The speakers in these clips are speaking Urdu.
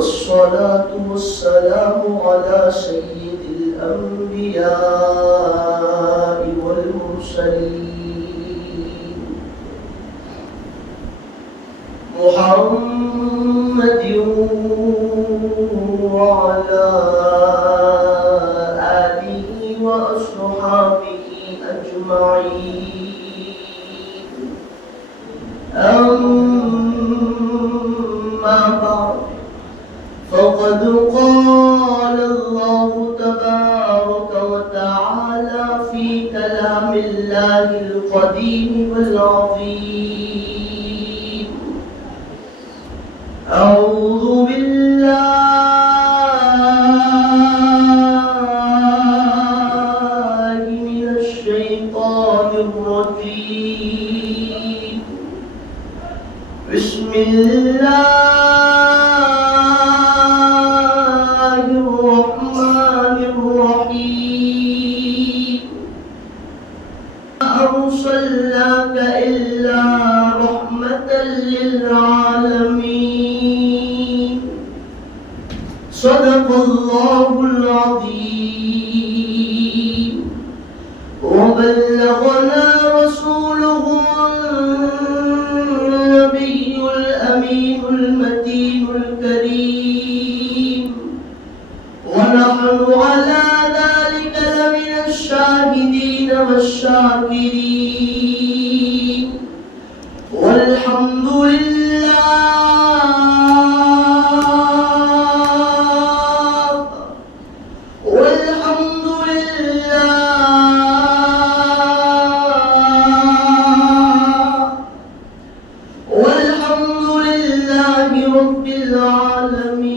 والصلاة والسلام على سيد الأنبياء والمرسلين محمد وعلى آله وأصحابه أجمعين. أما بعد فقد قال الله تبارك وتعالى في كلام الله القديم والعظيم: أعوذ بالله من الشيطان الرجيم. بسم الله الرحمن الرحيم. ما أرسلناك إلا رحمة للعالمين. صدق الله العظيم. وبلغنا رسوله النبي الأمين المتين الكريم، ونحن على ذلك لمن الشاهدين والشاكرين، والحمد لله رب العالمين.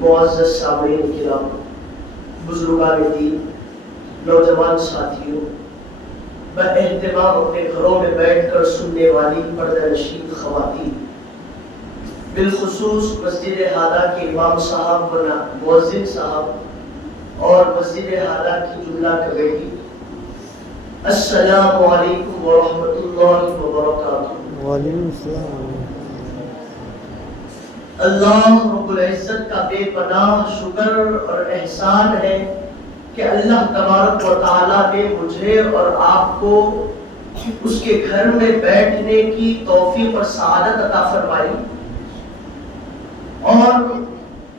معزز سامعین کرام، بزرگان دین، نوجوان ساتھیوں، باہتمام اپنے گھروں میں بیٹھ کر سننے والی پردہ نشین خواتین، بالخصوص مسجد ہادہ کے امام صاحب و مؤذن صاحب اور مسجد ہادہ کی جملہ کمیٹی، السلام علیکم ورحمۃ اللہ وبرکاتہ۔ وعلیکم السلام۔ اللہ رب العزت کا بے پناہ شکر اور احسان ہے کہ اللہ تبارک و تعالیٰ نے مجھے اور آپ کو اس کے گھر میں بیٹھنے کی توفیق اور سعادت عطا فرمائی، اور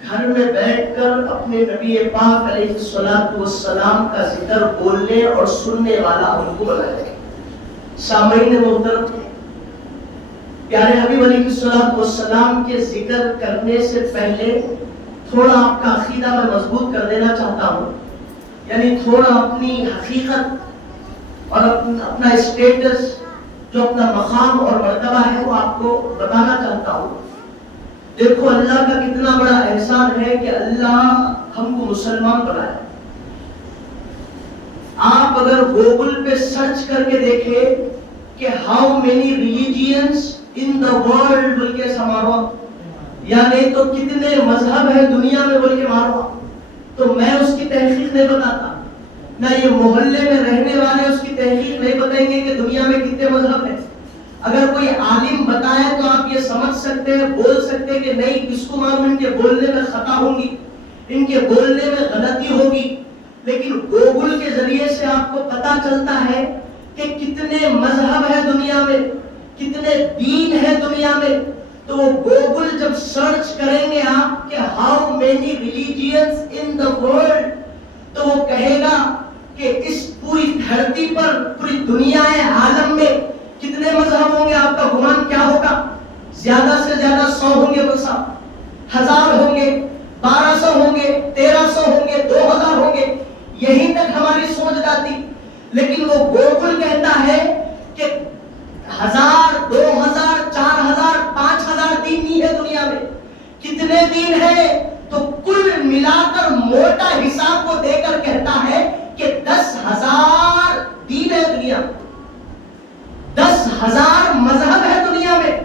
گھر میں بیٹھ کر اپنے نبی پاک علیہ السلام کا ذکر بولنے اور سننے والا ہم کو بنایا ہے۔ سامعین محترم، پیارے حبیب علیہ السلام کے ذکر کرنے سے پہلے تھوڑا آپ کا عقیدہ میں مضبوط کر دینا چاہتا ہوں، یعنی تھوڑا اپنی حقیقت اور اپنا اسٹیٹس، جو اپنا مقام اور مرتبہ ہے، وہ آپ کو بتانا چاہتا ہوں۔ دیکھو اللہ کا کتنا بڑا احسان ہے کہ اللہ ہم کو مسلمان بنایا۔ آپ اگر گوگل پہ سرچ کر کے دیکھیں کہ how many religions in the world بول کے سمارو، یعنی تو کتنے مذہب ہیں دنیا میں بول کے مارو، تو میں اس کی تحقیق نہیں بتاتا، نہ یہ محلے میں رہنے والے اس کی تحقیق نہیں بتائیں گے کہ دنیا میں کتنے مذہب ہیں۔ اگر کوئی عالم بتائے تو آپ یہ سمجھ سکتے ہیں، بول سکتے ہیں کہ نہیں، کس کو معلوم، ان کے بولنے میں خطا ہوگی، ان کے بولنے میں غلطی ہوگی، لیکن گوگل کے ذریعے سے آپ کو پتا چلتا ہے کہ کتنے مذہب ہیں دنیا میں، کتنے دین ہیں دنیا میں۔ تو وہ گوگل جب سرچ کریں گے آپ کہ how many religions in the world, تو وہ کہے گا کہ اس پوری دھرتی پر، پوری دنیا عالم میں کتنے مذہب ہوں گے۔ آپ کا گمان کیا ہوگا؟ زیادہ سے زیادہ 100 ہوں گے، 1000 ہوں گے، 1200 ہوں گے، 1300 ہوں گے، 2000 ہوں گے، یہیں تک ہماری سوچ جاتی۔ لیکن وہ گوگل کہتا ہے کہ 1000، 2000، 4000، 5000 دین نہیں ہے دنیا میں۔ کتنے دین ہے؟ تو کل ملا کر موٹا حساب کو دے کر کہتا ہے کہ 10,000 دین ہے دنیا میں، 10,000 مذہب ہے دنیا میں۔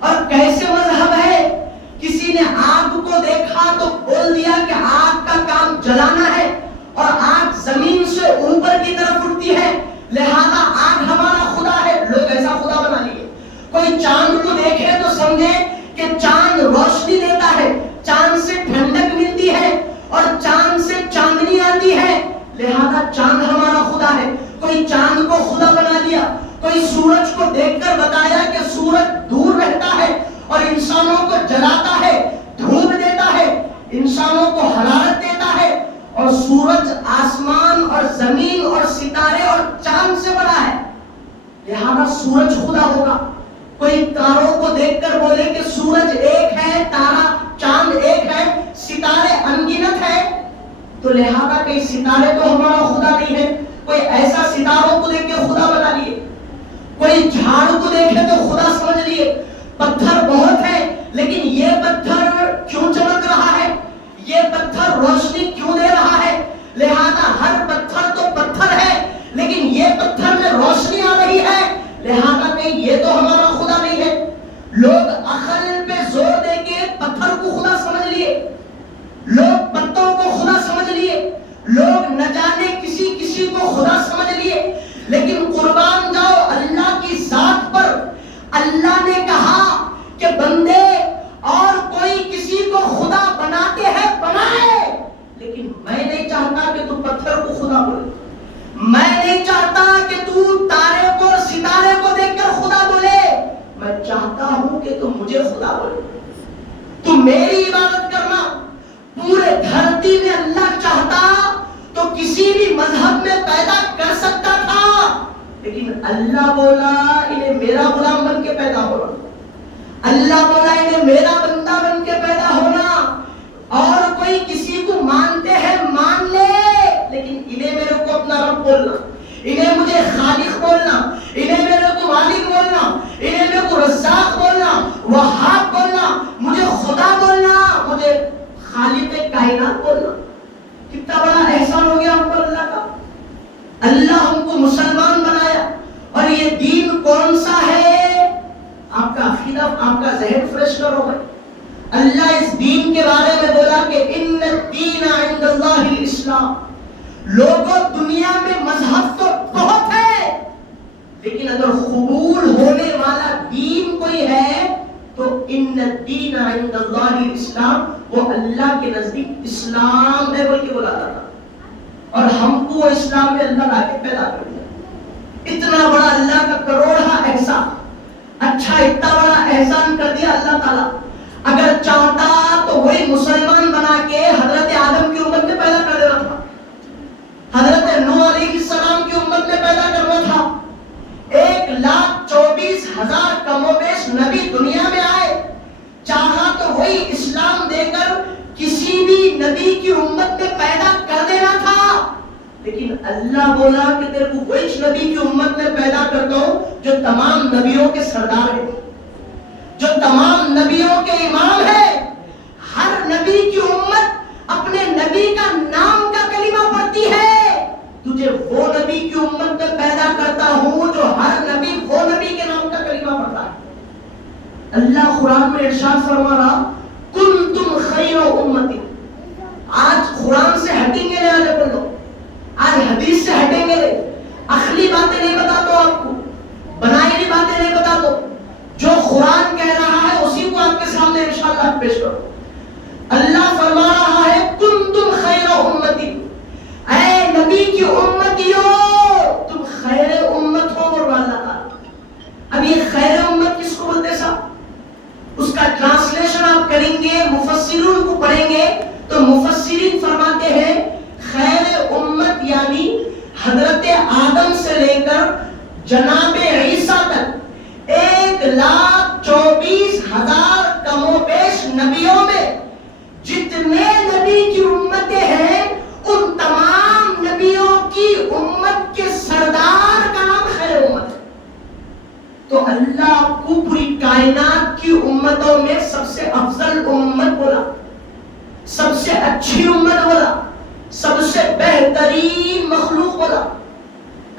اور کیسے مذہب ہے؟ کسی نے آگ کو دیکھا تو بول دیا کہ آگ کا کام جلانا ہے، اور آگ زمین سے اوپر کی طرف اٹھتی ہے، لہذا آگ ہمارا خدا ہے. لوگ ایسا خدا بنا لیے. کوئی چاند کو دیکھے تو سمجھے کہ چاند روشنی دیتا ہے, چاند سے ٹھنڈک ملتی ہے اور چاند سے چاندنی آتی ہے, لہذا چاند ہمارا خدا ہے. کوئی چاند کو خدا بنا دیا. کوئی سورج کو دیکھ کر بتایا کہ سورج دور رہتا ہے اور انسانوں کو جلاتا ہے, دھوپ دیتا ہے, انسانوں کو حرارت دیتا ہے, اور سورج آسمان اور زمین اور ستارے اور چاند سے بڑا ہے, لہذا سورج خدا ہوگا. کوئی تاروں کو دیکھ کر بولے کہ سورج ایک ہے, تارا چاند ایک ہے, ستارے انگنت ہے, تو لہذا کہ ستارے تو ہمارا خدا نہیں ہے. کوئی ایسا ستاروں کو دیکھ کے خدا بنا لیے. کوئی جھاڑ کو دیکھے تو خدا سمجھ لیے. پتھر بہت ہے لیکن یہ پتھر کیوں چمک رہا ہے, یہ پتھر روشنی کیوں دے رہا ہے, لہذا ہر پتھر تو پتھر ہے لیکن یہ پتھر میں روشنی آ رہی ہے, لہذا کہ یہ تو ہمارا خدا نہیں ہے. لوگ عقل پہ زور دے کے پتھر کو خدا سمجھ لیے, لوگ پتوں کو خدا سمجھ لیے, لوگ نہ جانے کسی کو خدا سمجھ لیے. لیکن قربان جاؤ اللہ کی ذات پر. اللہ نے کہا کہ بندے اور کوئی کسی کو خدا بناتے ہیں بنائے, لیکن میں نہیں چاہتا کہ تو پتھر کو خدا بولے. میں نہیں چاہتا کہ تو تارے کو اور ستارے کو دیکھ کر خدا بولے. میں چاہتا ہوں کہ تو مجھے خدا بولے, تو میری عبادت کرنا. پورے دھرتی میں اللہ چاہتا تو کسی بھی مذہب میں پیدا کر سکتا تھا, لیکن اللہ بولا انہیں میرا غلام بن کے پیدا ہونا. اللہ بولا انہیں میرا بندہ بن کے پیدا ہونا. اور کوئی کسی کو مانتے ہیں مان لے, لیکن انہیں میرے کو اپنا رب بولنا, انہیں مجھے خالق بولنا, انہیں میرے کو مالک بولنا, انہیں میرے کو رزاق بولنا, وہاب بولنا, مجھے خدا بولنا, مجھے خالق کائنات بولنا. کتنا بڑا احسان ہو گیا ہم پر اللہ کا. اللہ ہم کو مسلمان بنایا. اور یہ دین کون سا ہے, آپ کا عقیدہ, آپ کا ذہن فریش کرو بھائی. اللہ اس دین کے بارے میں بولا کہ ان الدین عند اللہ الاسلام. لوگوں دنیا میں مذہب تو بہت ہے, لیکن اگر قبول ہونے والا دین کوئی ہے تو ان الدین عند اللہ الاسلام, وہ اللہ کے نزدیک اسلام ہے بول کے بولا تھا. اور ہم کو اسلام میں اللہ لا کے پیدا کر دیا. اتنا بڑا اللہ کا کروڑا احسان, اچھا اتنا بڑا احسان کر دیا اللہ تعالیٰ. اگر چاہتا تو وہی مسلمان بنا کے حضرت آدم کی امت میں پیدا کر دینا تھا, حضرت نوح علیہ السلام کی امت میں پیدا کرنا تھا. 1,24,000 کم و بیش نبی دنیا میں آئے. چاہا تو وہی اسلام دے کر کسی بھی نبی کی امت میں پیدا کر دینا تھا, لیکن اللہ بولا کہ تیرے کو وہی نبی کی امت میں پیدا کرتا ہوں جو تمام نبیوں کے سردار ہے, جو تمام نبیوں کے امام ہے. ہر نبی کی امت اپنے نبی کا نام کا کلمہ پڑھتی ہے. تجھے وہ نبی کی امت میں پیدا کرتا ہوں جو ہر نبی وہ نبی کے نام کا کلمہ پڑھتا ہے. اللہ قرآن میں ارشاد فرما رہا کنتم خیر امتی. آج قرآن سے ہٹیں گے نہیں پڑھ لو, آج حدیث سے ہٹیں گے نہیں, عقلی باتیں نہیں بتاتا آپ کو, بنائی ہوئی باتیں نہیں بتاتا. جو قرآن کہہ رہا ہے اسی کو آپ کے سامنے انشاءاللہ پیش کرو. اللہ فرما رہا ہے کنتم خیر امتی, اے نبی کی امتیوں تم خیر امت ہو. اور اللہ تعالیٰ اب یہ خیر امت کس کو بولتے صاحب, اس کا ٹرانسلیشن آپ کریں گے, مفسرین کو پڑھیں گے تو مفسرین فرماتے ہیں خیر امت یعنی حضرت آدم سے لے کر جناب عیسیٰ تک 1,24,000 کم و بیش نبیوں میں جتنے نبی کی امتیں ہیں ان تمام نبیوں کی امت کے سردار کا نام خیر امت ہے. تو اللہ کو پوری کائنات کی امتوں میں سب سے افضل امت بولا, سب سے اچھی امت بولا, سب سے بہترین مخلوق بولا.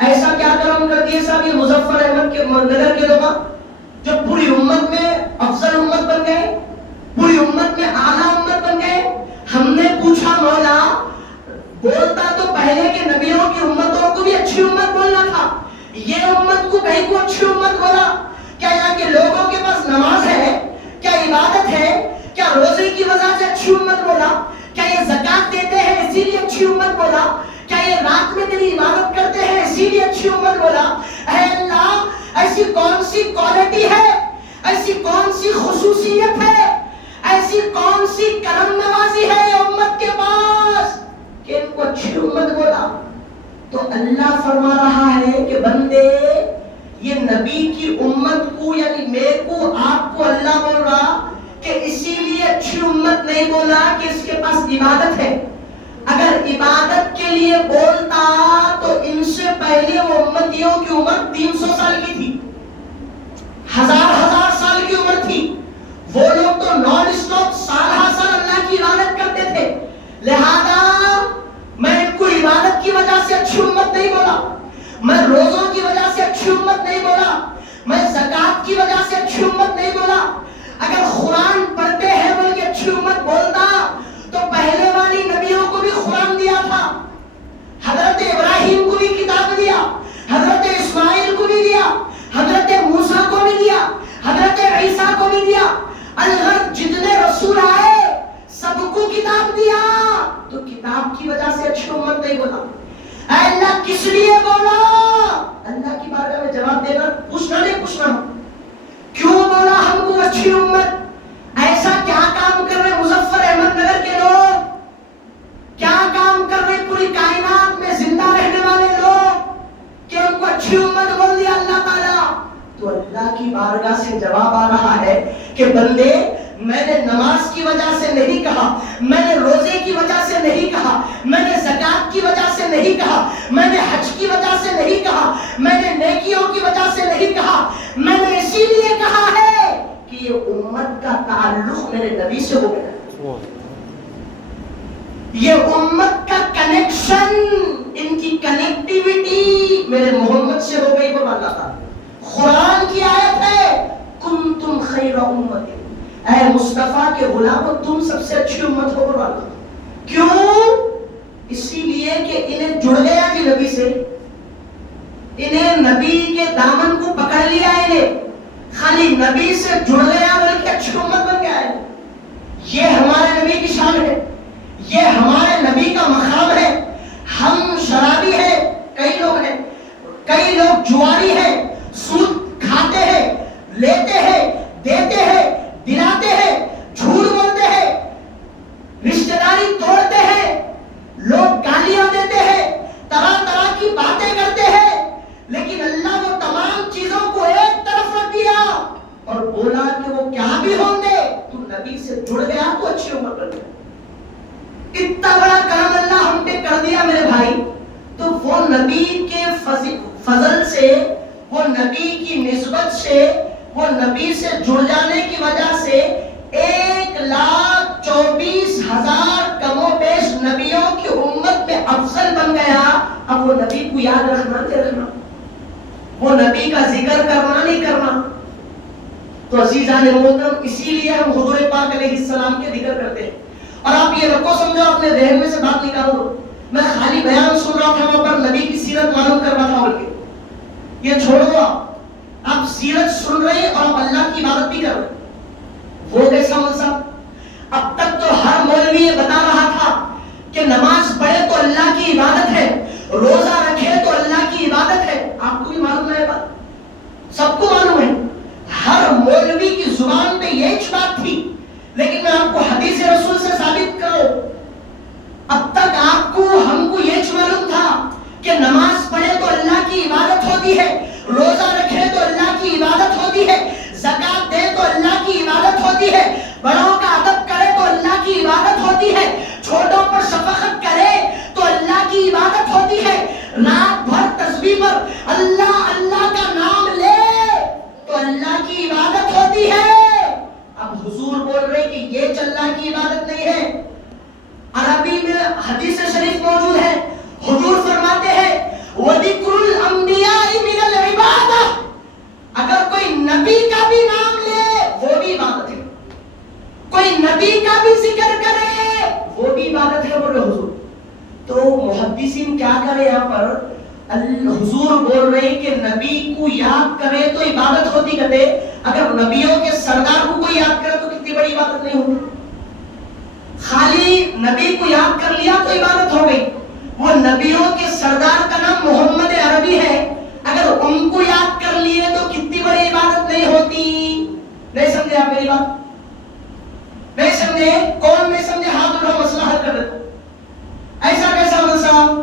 ایسا کیا کرم کر دیا صاحب یہ مظفر احمد کے نگر کے لوگ جو پوری امت میں افضل امت بن گئے, پوری امت میں اعلیٰ امت بن گئے. ہم نے پوچھا مولا بولتا تو پہلے پہلے کے نبیوں کی امتوں کو بھی اچھی امت بولنا تھا. یہ امت کو کہیں کو اچھی امت بولا. کیا یہاں کے لوگوں کے پاس نماز ہے؟ کیا عبادت ہے؟ کیا روزے کی وجہ سے اچھی امت بولا؟ کیا یہ زکات دیتے ہیں اسی لیے اچھی امت بولا؟ کیا یہ رات میں تیری عبادت کرتے ہیں اسی لیے اچھی امت بولا؟ اے اللہ، ایسی کون سی کوالٹی ہے، ایسی کون سی خصوصیت ہے، ایسی کون سی کرم نوازی ہے امت کے پاس کہ ان کو اچھی امت بولا؟ تو اللہ فرما رہا ہے کہ بندے، یہ نبی کی امت کو یعنی میرے کو آپ کو اللہ بول رہا کہ اسی لیے اچھی امت نہیں بولا کہ اس کے پاس عبادت ہے. اگر عبادت کے لیے بولتا تو ان سے پہلے وہ امتیوں کی عمر 300 سال کی تھی، ہزار سال کی عمر تھی. وہ لوگ تو نان اسٹاپ سال ہر سال اللہ کی عبادت کرتے تھے. لہذا میں ان کو عبادت کی وجہ سے اچھی امت نہیں بولا، میں روزوں کی وجہ سے اچھی امت نہیں بولا، میں زکات کی وجہ سے اچھی امت نہیں بولا. اگر قرآن پڑھتے ہیں بول کے اچھی امت بولتا تو پہلے والی نبیوں کو بھی قرآن دیا تھا. حضرت ابراہیم کو بھی کتاب دیا، حضرت اسماعیل کو بھی دیا، حضرت موسیٰ کو بھی دیا، حضرت عیسیٰ کو بھی دیا. الغرض جتنے رسول آئے سب کو کتاب دیا. تو کتاب کی وجہ سے اچھی امت نہیں بولا. اے اللہ کس لیے بولا؟ اللہ کی بارگاہ میں جواب دینا، پوچھنا نہیں پوچھنا، کیوں بولا ہم کو اچھی امت؟ ایسا کیا کام کر رہے مظفر احمد نگر کے لوگ؟ کیا کام کر رہے پوری کائنات میں زندہ رہنے والے لوگ کہ ان کو اچھی امت بول دیا اللہ تعالیٰ؟ تو اللہ کی بارگاہ سے جواب آ رہا ہے کہ بندے، میں نے نماز کی وجہ سے نہیں کہا، میں نے روزے کی وجہ سے نہیں کہا، میں نے زکات کی وجہ سے نہیں کہا، میں نے حج کی وجہ سے نہیں کہا، میں نے نیکیوں کی وجہ سے نہیں کہا. میں نے اسی لیے کہا ہے کہ یہ امت کا تعلق میرے نبی سے ہو گیا، یہ امت کا کنیکشن، ان کی کنیکٹیویٹی میرے محمد سے ہو گئی. بول اللہ تعالیٰ قرآن کی آیت ہے، کنتم خیر امت، اے مصطفیٰ کے غلاموں تم سب سے اچھی امت ہو. بول اللہ کیوں؟ اسی لیے کہ انہیں جڑ گیا جی نبی سے، انہیں نبی کے دامن کو پکڑ لیا، انہیں خالی نبی سے جڑ گیا بلکہ اچھی امت بن گیا ہے. یہ ہمارے نبی کی شان ہے، یہ ہمارے نبی کا مقام ہے. ہم شرابی ہیں، کئی لوگ جواری ہیں، سود کھاتے ہیں، لیتے ہیں، دیتے ہیں، دلاتے ہیں، جھوٹ بولتے ہیں، رشتہ داری توڑتے ہیں، لوگ گالیاں دیتے ہیں، طرح طرح کی باتیں کرتے ہیں. لیکن اللہ وہ تمام چیزوں کو ایک طرف رکھ دیا اور بولا کہ وہ کیا بھی ہوں گے، تو نبی سے جڑ گیا تو اچھی عمر بن گیا. اتنا بڑا کرم اللہ ہم پہ کر دیا میرے بھائی. تو وہ نبی کے فضل سے، وہ نبی کی نسبت سے، وہ نبی سے جڑ جانے کی وجہ سے 1,24,000 کم و بیش نبیوں کی امت میں افضل بن گیا. اب وہ نبی کو یاد رکھنا نہیں رکھنا، وہ نبی کا ذکر کرنا نہیں کرنا. تو عزیزان محترم، اسی لیے ہم حضور پاک علیہ السلام کے ذکر کرتے ہیں. اور آپ یہ رکھو سمجھو، اپنے ذہن میں سے بات نکالو، میں خالی بیان سن رہا تھا، وہاں پر نبی کی سیرت معلوم کر رہا تھا. بلکہ یہ چھوڑو، آپ سیرت سن رہے اور آپ اللہ کی عبادت بھی کر رہے. وہ کیسا منصب؟ اب تک تو ہر مولوی یہ بتا رہا تھا کہ نماز پڑھے تو اللہ کی عبادت ہے، روزہ رکھے تو اللہ کی عبادت ہے. آپ کو بھی معلوم ہے بات، سب کو معلوم ہے. ہر مولوی کی زبان پہ یہی بات تھی. لیکن میں آپ کو حدیث رسول سے ثابت کروں، اب تک آپ کو ہم کو یہ معلوم تھا کہ نماز پڑھے تو اللہ کی عبادت ہوتی ہے، روزہ رکھے تو اللہ کی عبادت ہوتی ہے، زکات دے تو اللہ کی عبادت ہوتی ہے، بڑوں کا ادب کرے تو اللہ کی عبادت ہوتی ہے، چھوٹوں پر شفقت کرے تو اللہ کی عبادت ہوتی ہے، رات بھر تسبیح پر اللہ اللہ کا نام لے تو اللہ کی عبادت ہوتی ہے. اب حضور بول رہے کہ یہ اللہ کی عبادت نہیں ہے. عربی میں حدیث شریف موجود ہے، حضور فرماتے ہیں وَذِكْرُ الْأَنْبِيَاءِ مِنَ الْعِبَادَةِ، اگر کوئی نبی کا بھی نام لے وہ بھی عبادت ہے، کوئی نبی کا بھی ذکر کرے وہ بھی عبادت ہے. بولے حضور. تو محدث محدثین کیا کرے یہاں پر حضور بول رہے ہیں کہ نبی کو یاد کرے تو عبادت ہوتی کہتے اگر نبیوں کے سردار کو کوئی یاد کرے تو کتنی بڑی عبادت نہیں ہوگی. خالی نبی کو یاد کر لیا تو عبادت ہو گئی. وہ نبیوں کے سردار کا نام محمد عربی ہے, اگر ان کو یاد کر لیے تو کتنی بڑی عبادت نہیں ہوتی. نہیں سمجھے آپ میری بات؟ نہیں سمجھے؟ کون نہیں سمجھے ہاتھ اٹھاؤ, مسئلہ حل کر دیتا. ایسا کیسا مسئلہ؟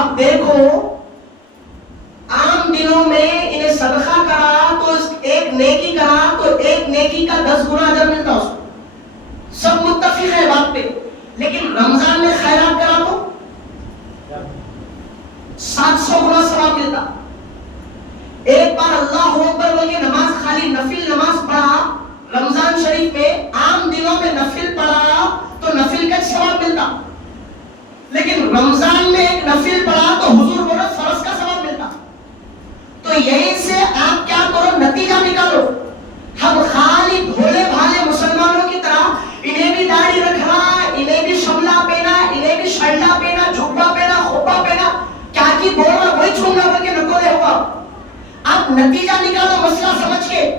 اب دیکھو عام دنوں میں انہیں صدقہ کرا تو ایک نیکی کرا تو ایک نیکی کا 10 گنا اجر ملتا اس کو, سب متفق ہے بات پہ. لیکن رمضان میں خیرات کرا تو 700 گنا ثواب ملتا. ایک بار اللہ اکبر بول کے نماز خالی نفل نماز پڑھا رمضان شریف میں, عام دنوں میں نفل پڑھا تو نفل کا ثواب ملتا. لیکن رمضان میں ایک نفل پڑھا تو حضور بولے فرض کا ثواب ملتا. تو یہیں سے آپ کیا کرو, نتیجہ نکالو. ہم خالی بھولے بھالے مسلمانوں کی طرح انہیں بھی داڑھی رکھنا, انہیں بھی شملہ پہنا, انہیں بھی شرلا پہنا, جھبا پہنا, خوبا پہنا, کیا کی بول رہا وہی چھوڑنا بول کے نکولے ہوا. آپ نتیجہ نکالو مسئلہ سمجھ کے.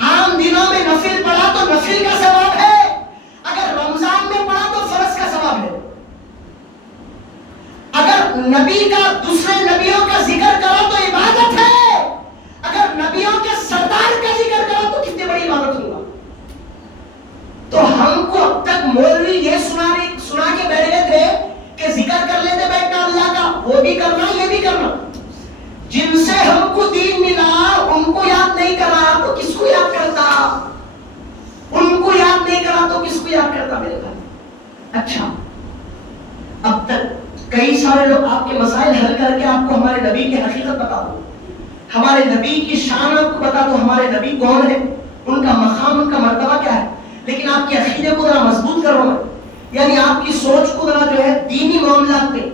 عام دنوں میں نفل پڑھا تو نفل کا ثواب ہے, اگر رمضان میں پڑھا تو فرض کا ثواب ہے. اگر نبی کا دوسرے نبیوں کا ذکر کرو تو عبادت ہے, اگر نبیوں کے سردار کا ذکر کرو تو کتنی بڑی عبادت ہوگا. تو ہم کو اب تک مولوی یہ سنا کے بیٹھ گئے تھے کہ ذکر کر لیتے بیٹھنا اللہ کا, وہ بھی کرنا یہ بھی کرنا. جن سے ہم کو دین ملا ان کو یاد نہیں کرا تو کس کو یاد کرتا, ان کو یاد نہیں کرا تو کس کو یاد کرتا میرے بھائی. اچھا اب تک کئی سارے لوگ آپ کے مسائل حل کر کے آپ کو ہمارے نبی کی حقیقت بتا دو, ہمارے نبی کی شان آپ کو بتا دو, ہمارے نبی کون ہے, ان کا مقام, ان کا مرتبہ کیا ہے. لیکن آپ کے عقیدے کو ذرا مضبوط کرو میں, یعنی آپ کی سوچ کو ذرا جو ہے دینی معاملات میں,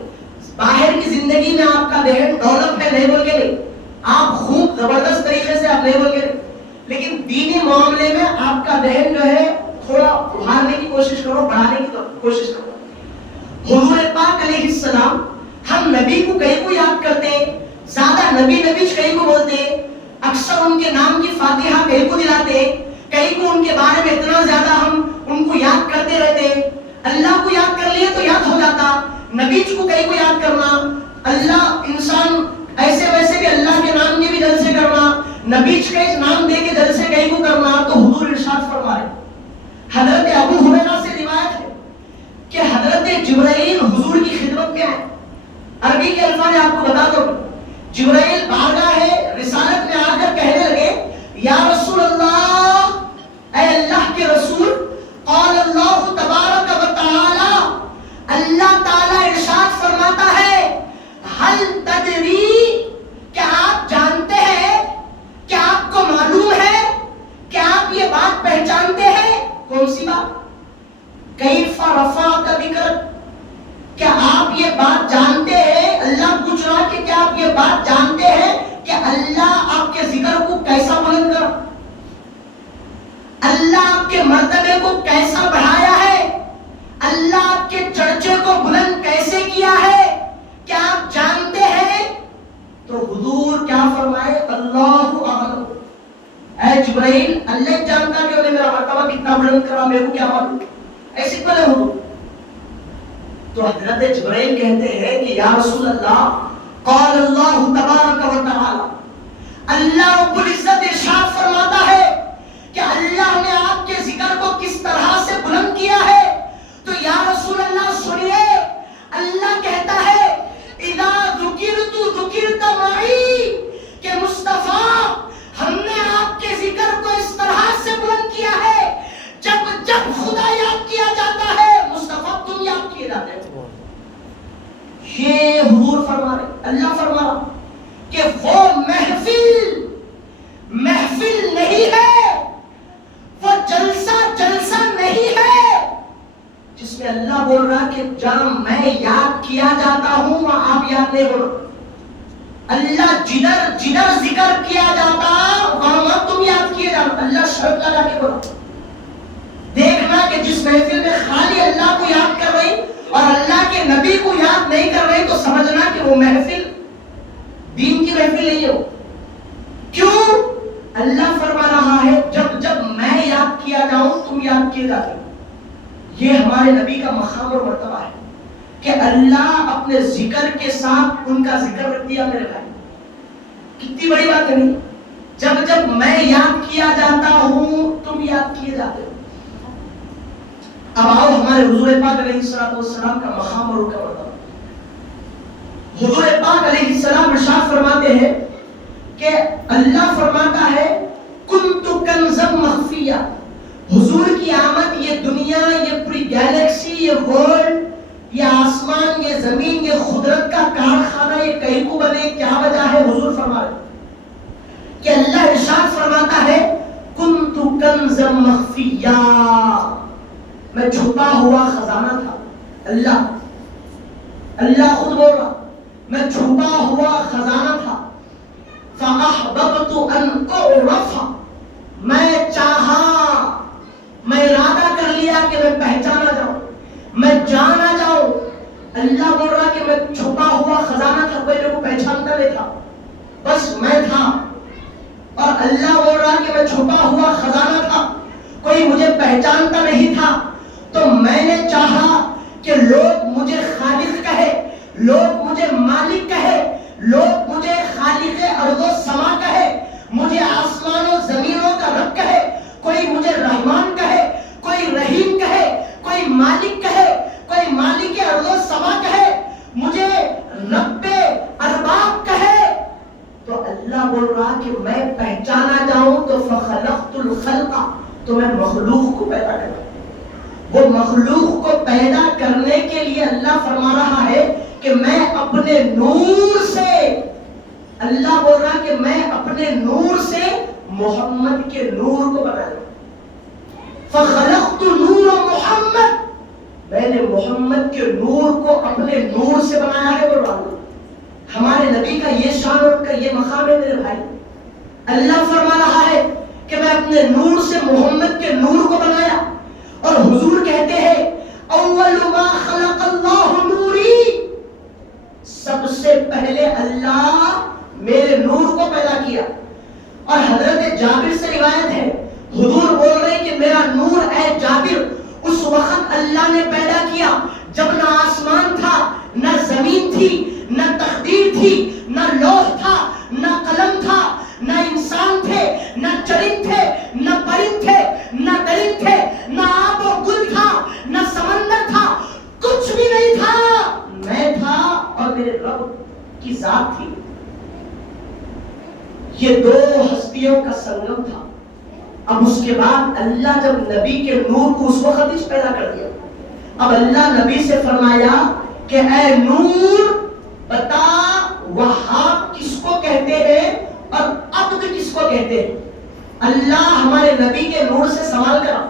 باہر کی زندگی میں آپ کا ذہن ڈیولپ ہے نہیں بول کے نہیں, آپ خوب زبردست طریقے سے آپ نہیں بول کے نہیں, لیکن دینی معاملے میں آپ کا ذہن جو ہے تھوڑا ابھارنے کی کوشش کرو, بڑھانے کی کوشش کرو. حضور پاک علیہ السلام, ہم نبی کو کہیں کو یاد کرتے, زیادہ نبی کہیں کو بولتے, اکثر ان کے نام کی فاتحہ کہیں کو دلاتے, کہیں کو ان کے بارے میں اتنا زیادہ ہم ان کو یاد کرتے رہتے. اللہ کو یاد کر لیے تو یاد ہو جاتا, نبی کو کہیں کو یاد کرنا, اللہ انسان ایسے ویسے بھی اللہ کے نام کے بھی جلسے کرنا, نبی کے نام دے کے جلسے کہیں کو کرنا. تو حضور ارشاد فرما رہے, حضرت ابو ہریرہ سے روایت ہے کہ حضرت جبرائیل حضور کی خدمت میں آئے. عربی کے الفاظ آپ کو بتا دو, جبرائیل بارگاہ رسالت میں آ کر کہنے لگے یا رسول اللہ, اے اللہ کے رسول, قال اللہ تبارک و تعالی, اللہ تعالی ارشاد فرماتا ہے, حل تدری, کیا آپ جانتے ہیں, کیا آپ کو معلوم ہے, کیا آپ یہ بات پہچانتے ہیں. کون سی بات؟ کیف رفعت ذکرک, کیا آپ یہ بات جانتے ہیں, اللہ پوچھ رہا کہ کیا آپ یہ بات جانتے ہیں کہ اللہ آپ کے ذکر کو کیسا بلند کرا, اللہ آپ کے مرتبے کو کیسا بڑھایا ہے, اللہ آپ کے چرچے کو بلند کیسے کیا ہے, کیا آپ جانتے ہیں؟ تو حضور کیا فرمائے, اللہ اعلم, اے جبرائیل اللہ جانتا کہ انہیں میرا مرتبہ کتنا بلند کرا, میرے کو کیا معلوم, ایسے پہلے ہوں. تو حضرت جبرائیل کہتے ہیں کہ یا رسول اللہ, قال اللہ تبارک و تعالی, اللہ رب العزت ارشاد فرماتا ہے کہ اللہ نے آپ کے ذکر کو کس طرح سے بلند کیا ہے. تو یا رسول اللہ سنیے, اللہ کہتا ہے اذا ذکرت ذکرت معی, کہ مصطفیٰ ہم نے آپ کے ذکر کو اس طرح سے بلند کیا ہے, جب جب خدا یاد کیا جاتا ہے مصطفیٰ تم یاد کیے جاتے ہیں. یہ حضور فرما رہے, اللہ فرما رہا کہ وہ محفل نہیں ہے, وہ جلسہ نہیں ہے جس میں اللہ بول رہا کہ جہاں میں یاد کیا جاتا ہوں وہاں آپ یاد نہیں ہو رہا. اللہ جدھر ذکر کیا جاتا وہاں تم یاد کیے جاتا. اللہ شرط لگا کے بولا, دیکھنا کہ جس محفل میں خالی اللہ کو یاد کر رہی اور اللہ کے نبی کو یاد نہیں کر رہے تو سمجھنا کہ وہ محفل دین کی محفل نہیں ہو. کیوں؟ اللہ فرما رہا ہے جب جب میں یاد کیا جاؤں تم یاد کیے جاتے ہو. یہ ہمارے نبی کا مقام اور مرتبہ ہے کہ اللہ اپنے ذکر کے ساتھ ان کا ذکر رکھ دیا. میرے بھائی کتنی بڑی بات ہے نہیں؟ جب جب میں یاد کیا جاتا ہوں تم یاد کیے جاتے ہو. اب آؤ ہمارے حضور پاک علیہ السلام کا مقام اور ان کا مرتبہ. حضور پاک علیہ السلام ارشاد فرماتے ہیں کہ اللہ فرماتا ہے کنت کنزا مخفیہ. حضور کی آمد یہ دنیا، یہ پوری گیلیکسی، یہ ورلڈ، یہ آسمان، یہ زمین، یہ قدرت کا کارخانہ یہ کہیں کو بنے کیا وجہ ہے؟ حضور فرما رہے کہ اللہ ارشاد فرماتا ہے کنت کنزا مخفیہ، میں چھپا ہوا خزانہ تھا. اللہ خود بول رہا میں چھپا ہوا خزانہ تھا. فَأَحْبَبْتُ أَنْ أُعْرَفَ، میں چاہا، میں ارادہ کر لیا کہ میں پہچانا جاؤں، میں جانا جاؤں. اللہ بول رہا کہ میں چھپا ہوا خزانہ تھا، کوئی میرے کو پہچانتا نہیں تھا، بس میں تھا. اور اللہ بول رہا کہ میں چھپا ہوا خزانہ تھا، کوئی مجھے پہچانتا نہیں تھا. تو میں نے چاہا کہ لوگ مجھے خالق کہے، لوگ مجھے مالک کہے، لوگ مجھے خالق ارض و سما کہے، مجھے آسمان و زمینوں کا رب کہے، کوئی مجھے رحمان کہے، کوئی رحیم کہے، کوئی مالک کہے، کوئی مالک ارض و سما کہے، مجھے رب ارباب کہے. تو اللہ بول رہا کہ میں پہچانا جاؤں تو فخلقت الخلق، تو میں مخلوق کو پیدا کروں. وہ مخلوق کو پیدا کرنے کے لیے اللہ فرما رہا ہے کہ میں اپنے نور سے، اللہ بول رہا کہ میں اپنے نور سے محمد کے نور کو بنایا. فخلقت نور محمد، میں نے محمد کے نور کو اپنے نور سے بنایا ہے. بول رہا ہوں ہمارے نبی کا یہ شان اور کا یہ مقام ہے. میرے بھائی اللہ فرما رہا ہے کہ میں اپنے نور سے محمد کے نور کو بنایا. اور حضور کہتے ہیں اول ما خلق اللہ نوری، سب سے پہلے اللہ میرے نور کو پیدا کیا. اور حضرت جابر سے روایت ہے حضور بول رہے کہ میرا نور اے جابر اس وقت اللہ نے پیدا کیا جب نہ آسمان تھا، نہ زمین تھی، نہ تقدیر تھی، نہ لوح تھا، نہ قلم تھا، نہ انسان تھے، نہ چرند تھے، نہ پرند تھے، نہ درند تھے، نہ آب و گل تھا، نہ سمندر تھا، کچھ بھی نہیں تھا. میں تھا اور میرے رب کی ذات تھی. یہ دو ہستیوں کا سنگم تھا. اب اس کے بعد اللہ جب نبی کے نور کو اس وقت ہی پیدا کر دیا. اب اللہ نبی سے فرمایا کہ اے نور بتا وہاب کس کو کہتے ہیں اور عبد کس کو کہتے ہیں. اللہ ہمارے نبی کے نور سے سوال کرا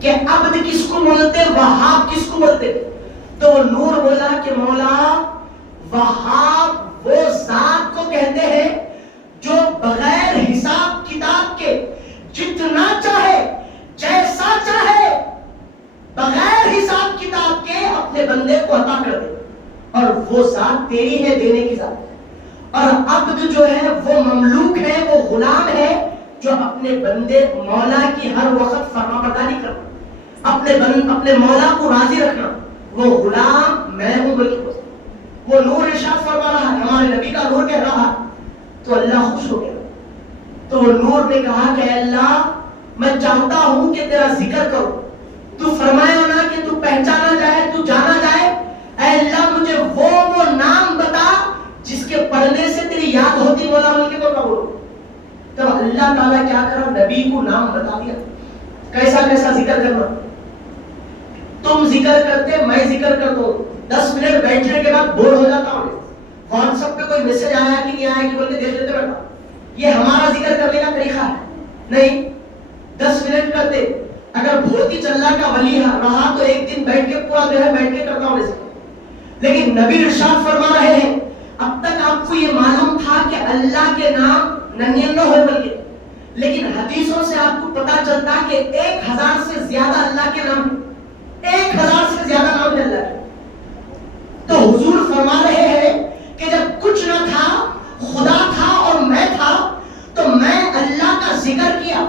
کہ عبد کس کو بولتے، وہاب کس کو بولتے. تو وہ نور بولا کہ مولا وہاب وہ ذات کو کہتے ہیں جو بغیر حساب کتاب کے جتنا چاہے جیسا چاہے بغیر حساب کتاب کے اپنے بندے کو عطا کر دے. اور وہ ذات تیری ہے دینے کی ذات. اور عبد جو ہے وہ مملوک ہے، وہ غلام ہے جو اپنے بندے مولا کی ہر وقت فرما برداری کرنا، اپنے مولا کو راضی رکھنا. وہ غلام میں ہوں بلکہ وہ نور ارشاد فرما رہا ہے، ہمارے نبی کا نور کہہ رہا. تو اللہ خوش ہو گیا. تو وہ نور نے کہا کہ اللہ میں چاہتا ہوں کہ تیرا ذکر کروں. تو فرمایا نا کہ تو پہچانا جائے، تو جانا جائے. اے اللہ مجھے وہ نام بتا جس کے پڑھنے سے تیری یاد ہوتی. مولا مل کے تو بولو. تب اللہ تعالیٰ کیا کرا، نبی کو نام بتا دیا کیسا کیسا ذکر کرنا. تم ذکر کرتے، میں ذکر کرتا ہوں. 10 منٹ بیٹھنے کے بعد بور ہو جاتا ہوں. واٹس ایپ پہ کوئی میسج آیا کہ نہیں آیا کہ بول کے دیکھ لیتے بیٹھا. یہ ہمارا ذکر کرنے کا طریقہ ہے نہیں. 10 منٹ کرتے. اگر بھوتی چلنا کا ولی رہا تو ایک دن بیٹھ کے پورا جو ہے بیٹھ کے کرتا ہوں. لیکن نبی ارشاد فرما رہے ہیں اب تک آپ کو یہ معلوم تھا کہ اللہ کے نام 99 ہے بلکہ، لیکن حدیثوں سے آپ کو پتا چلتا کہ 1000 سے زیادہ اللہ کے نام. 1000 سے زیادہ نام ہے اللہ کے. تو حضور فرما رہے ہیں کہ جب کچھ نہ تھا، خدا تھا اور میں تھا، تو میں اللہ کا ذکر کیا.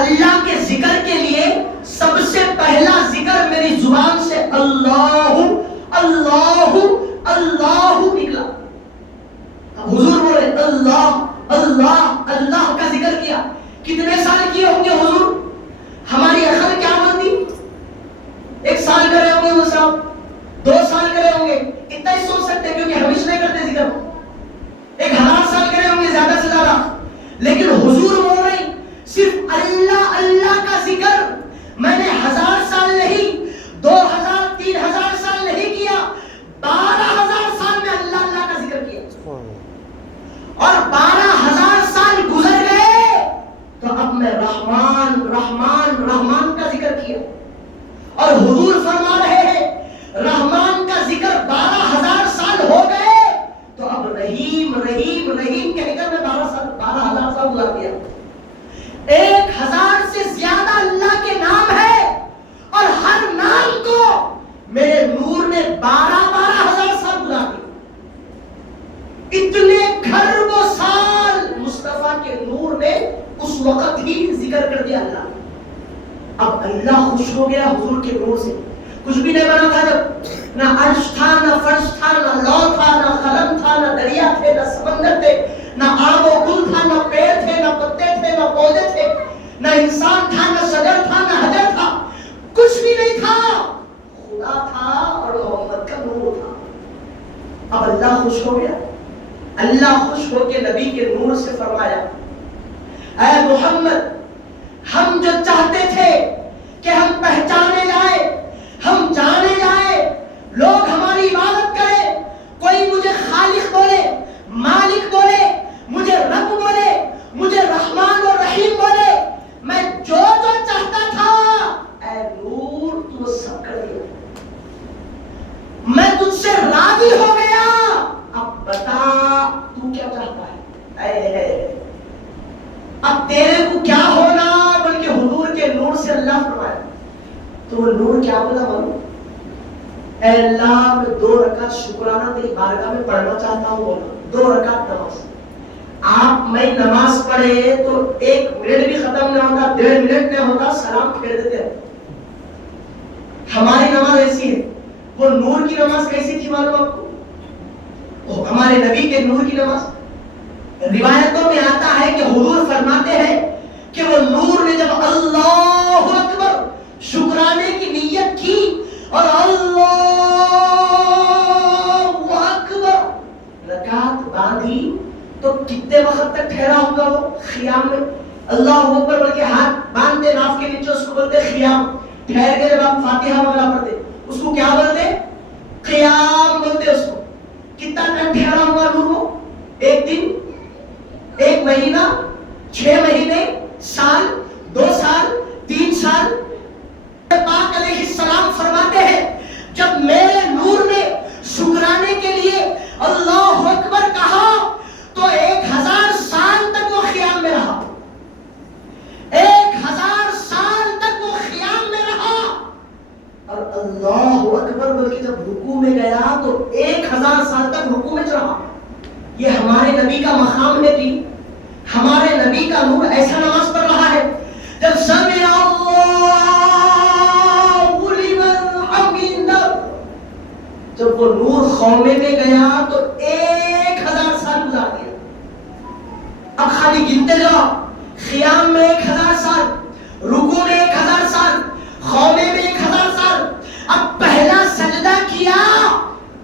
اللہ کے ذکر کے لیے سب سے پہلا ذکر میری زبان سے اللہ اللہ اللہ نکلا. حضور بولے اللہ اللہ اللہ کا ذکر کیا. کتنے سال کیے ہوں گے حضور؟ ہماری عقل کیا بنتی؟ 1 سال کرے ہوں گے وہ صاحب، 2 سال کرے ہوں گے، اتنا ہی سوچ سکتے ہیں کیونکہ ہم اس نہیں کرتے ذکر. 1000 سال کرے ہوں گے زیادہ سے زیادہ. لیکن حضور بول رہے ہیں صرف اللہ اللہ کا ذکر میں نے 1000 سال نہیں، 2000 3000 سال نہیں کیا، 12000 سال میں اللہ اللہ کا ذکر کیا. اور 12000 سال گزر گئے تو اب میں رحمان رحمان رحمان کا ذکر کیا. اور حضور فرما رہے ہیں رحمان کا ذکر 12000 سال ہو گئے تو اب رحیم رحیم رحیم کہہ کر میں 12000 سال گزار دیا. 1000 سے زیادہ اللہ کے نام ہے اور ہر نام کو میرے نور نے 12000 سال گزار دیا. اتنے کھربوں سال مصطفیٰ کے نور نے اس وقت ہی ذکر کر دیا اللہ. اب اللہ خوش ہو گیا حضور کے نور سے. کچھ بھی نہیں بنا تھا جب، نہ عرش تھا، نہ فرش تھا، نہ لو تھا، نہ قلم تھا، نہ دریا تھے، نہ سمندر تھے، نہ آب و گل تھا، نہ پیڑ تھے، نہ پتے تھے، نہ پودے تھے، نہ انسان تھا، نہ شجر تھا، نہ حجر تھا. کچھ بھی نہیں تھا، خدا تھا اور محمد کا نور تھا. اب اللہ خوش ہو گیا. اللہ خوش ہو کے نبی کے نور سے فرمایا اے محمد، ہم جو چاہتے تھے کہ ہم پہچانے جائے، ہم جانے جائے، لوگ ہماری عبادت کریں، کوئی مجھے خالق بولے، مالک بولے، مجھے رب بولے، مجھے رحمان اور رحیم بولے، میں جو جو چاہتا تھا اے نور تو سب کر دیا. میں تجھ سے راضی ہو گیا. اب بتا تو کیا چاہتا ہے. اب تیرے کو کیا ہونا، بلکہ حضور کے نور سے اللہ فرمایا. تو وہ نور کیا بولا معلوم؟ اے اللہ میں 2 رکعت شکرانہ تیری بارگاہ میں پڑھنا چاہتا ہوں. بولا 2 رکعت نماز. آپ میں نماز پڑھے تو 1 منٹ بھی ختم نہ ہوتا، 1.5 منٹ نہیں ہوتا، سلام پھیر دیتے ہیں. ہماری نماز ایسی ہے. وہ نور کی نماز کیسی تھی معلوم آپ کو؟ ہمارے نبی کے نور کی نماز روایتوں میں آتا ہے کہ حضور فرماتے ہیں کہ وہ نور نے جب اللہ اکبر شکرانے کی نیت کی اور اللہ اکبر رکعت باندھی تو کتنے وقت تک ٹھہرا ہوگا وہ خیام میں؟ اللہ اکبر بلکہ ہاتھ باندھتے ناف کے نیچے اس کو بولتے خیام. ٹھہر کے جب آپ فاتحہ وغیرہ پڑھتے اس کو کیا بولتے؟ قیام بولتے. اس کو کتنا ٹائم ٹھہرا ہوگا نور وہ؟ 1 دن، 1 مہینہ، 6 مہینے، سال، 2 سال، 3 سال. پاک علیہ السلام فرماتے ہیں جب میرے نور نے شکرانے کے لیے اللہ اکبر کہا تو 1000 سال تک وہ خیام میں رہا. 1000 سال تک وہ خیام میں رہا. اور اللہ اکبر بلکہ جب رکوع میں گیا تو 1000 سال تک رکوع میں رہا. یہ ہمارے نبی کا مقام ہے جی. ہمارے نبی کا نور ایسا نماز پڑھ رہا ہے جب سمع اللہ لمن حمدہ، جب وہ نور خیمے میں گیا تو 1000 سال گزار دیا. اب خالی گنتے جاؤ. خیام میں 1000 سال، رکوع میں 1000 سال، خیمے میں 1000 سال. اب پہلا سجدہ کیا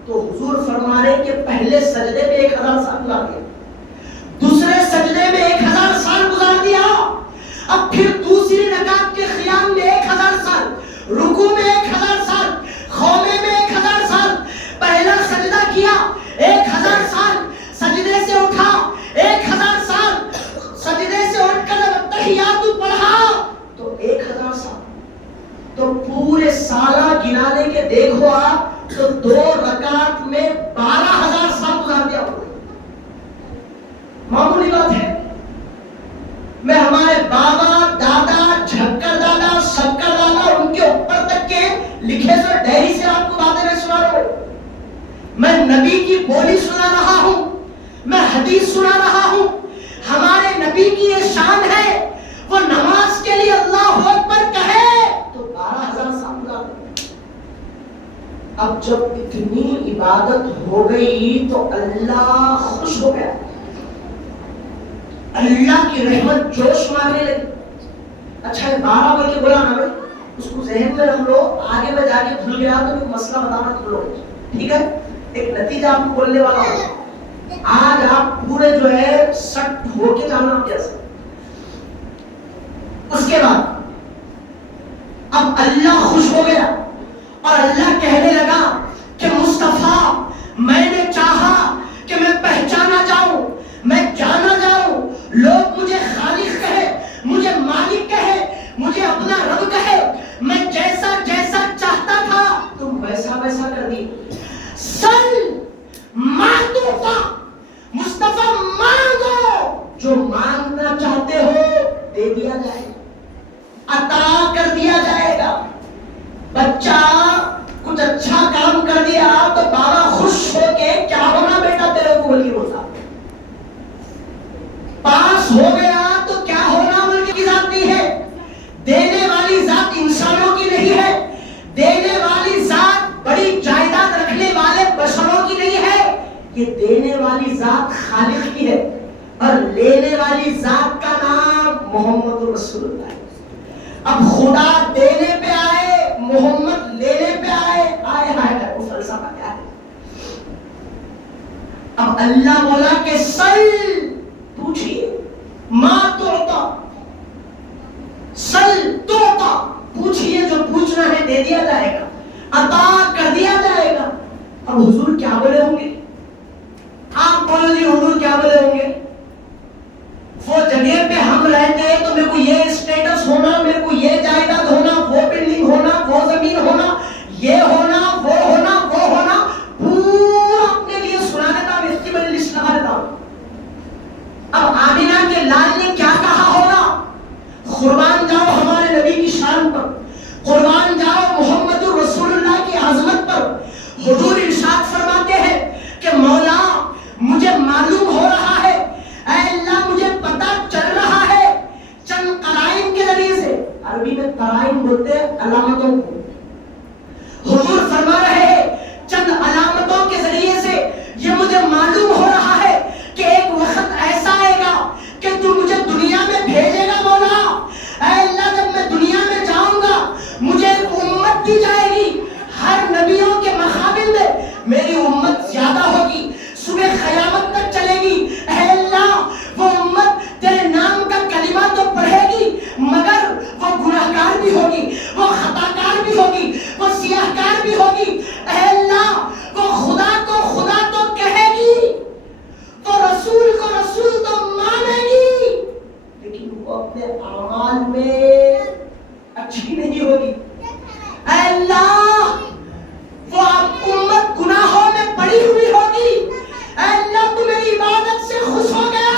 تو حضور فرما رہے کہ پہلے سجدے میں 1000 سال گزار دیا، دوسرے سجدے میں 1000 سال گزار دیا. اب پھر دوسری رکعت کے خیام میں 1000 سال، رکوع میں 1000 سال، خیمے میں 1000 سال. پہلا سجدہ کیا 1000 سال، سجدے سے اٹھا 1000 سال، سجدے سے اٹھ کر جب تحیات پڑھا تو 1000 سال. تو پورے سالہ گنانے کے دیکھو آپ تو 2 رکعت میں 12000 سال گزار دیا. معمولی بات ہے. میں ہمارے بابا دادا جھکر دادا شکر دادا ان کے پیچھے سے ڈیری سے آپ کو باتیں میں سنا رہا ہوں، میں نبی کی بولی سنا رہا ہوں، میں حدیث سنا رہا ہوں. ہمارے نبی کی یہ شان ہے، وہ نماز کے لیے اللہ اکبر کہے تو 12,000 سال گزارتے. اب جب اتنی عبادت ہو گئی تو اللہ خوش ہو گیا، اللہ کی رحمت جوش مارنے لگی. اچھا 12 بول کے بولا نا بھائی، اس کو ذہن میں رکھ لو، آگے میں جا کے بھول گیا تو ایک مسئلہ بتانا بھول لو، ٹھیک ہے؟ ایک نتیجہ آپ کو بولنے والا ہوں، آج آپ پورے جو ہے سٹ ہو کے جانا کیسے. اس کے بعد اب اللہ خوش ہو گیا اور اللہ کہنے لگا کہ مصطفیٰ، میں نے چاہا کہ میں پہچانا جاؤں، میں جانا جاؤں، لوگ مجھے خالق کہے، مجھے مالک کہے، مجھے اپنا رب کہے. میں جیسا جیسا چاہتا تھا تم ویسا ویسا کر دی. سل مانگو، مصطفیٰ مانگو، جو مانگنا چاہتے ہو دے دیا جائے، عطا کر دیا جائے گا. بچہ کچھ اچھا کام کر دیا تو بابا خوش ہو کے کیا ہونا بیٹا تیرے کو بول کے بولتا، پاس ہو گیا تو کیا ہونا بول کی ذاتی ہے. دینے والی ذات انسانوں کی نہیں ہے، دینے والی ذات بڑی جائیداد رکھنے والے بشروں کی نہیں ہے، یہ دینے والی ذات خالق کی ہے. اور لینے والی ذات کا نام محمد رسول اللہ ہے. اب خدا دینے پہ آئے، محمد لینے پہ آئے، آئے آئے وہ فلسفہ کیا ہے. اب اللہ بولا کہ سل، پوچھئے، ما تعطا، سل تعطا، پوچھئے جو پوچھنا ہے دے دیا جائے گا، عطا کر دیا جائے گا. اب حضور کیا بولے ہوں گے؟ آپ بولو جی حضور کیا بولے ہوں گے؟ وہ جگہ پہ ہم رہتے ہیں تو میرے کو یہ اسٹیٹس ہونا، میرے کو یہ جائیداد ہونا، وہ بلڈنگ ہونا، وہ زمین ہونا، یہ ہونا، وہ ہونا، وہ ہونا، پورا اپنے لیے سنا دیتا ہوں، اس کی بڑی لسٹ لگا دیتا ہوں. اب آمینہ کے لال نے کیا کہا ہوگا؟ قربان جاؤ ہمارے نبی کی شان پر، قربان جاؤ محمد رسول اللہ کی عظمت پر. حضور ارشاد فرماتے ہیں کہ مولا مجھے معلوم ہو رہا ہے، اے اللہ مجھے پتہ چل رہا ہے چند قرائن کے ذریعے سے. عربی میں قرائن بولتے ہیں علامتوں کو. حضور فرما رہے ہیں چند علامتوں کے ذریعے سے یہ مجھے معلوم ہو رہا ہے کہ ایک وقت ایسا آئے گا کہ تو مجھے دنیا میں بھیجے گا مولا. اے اللہ جب میں دنیا میں جاؤں گا مجھے ایک امت دی جائے گی، ہر نبیوں کے مقابل میں میری امت زیادہ ہوگی، صبح قیامت تک چلے گی. اے اللہ وہ امت تیرے نام کا کلمہ تو پڑھے گی مگر وہ گناہگار بھی ہوگی، وہ خطاکار بھی ہوگی، وہ سیاہکار بھی ہوگی. اے اللہ وہ خدا کو خدا تو کہے گی، وہ رسول کو رسول تو مانے گی، لیکن وہ اپنے اعمال میں اچھی نہیں ہوگی. اے اللہ وہ امت گناہوں میں پڑی ہوئی ہوگی. اے اللہ تو میری عبادت سے خوش ہو گیا.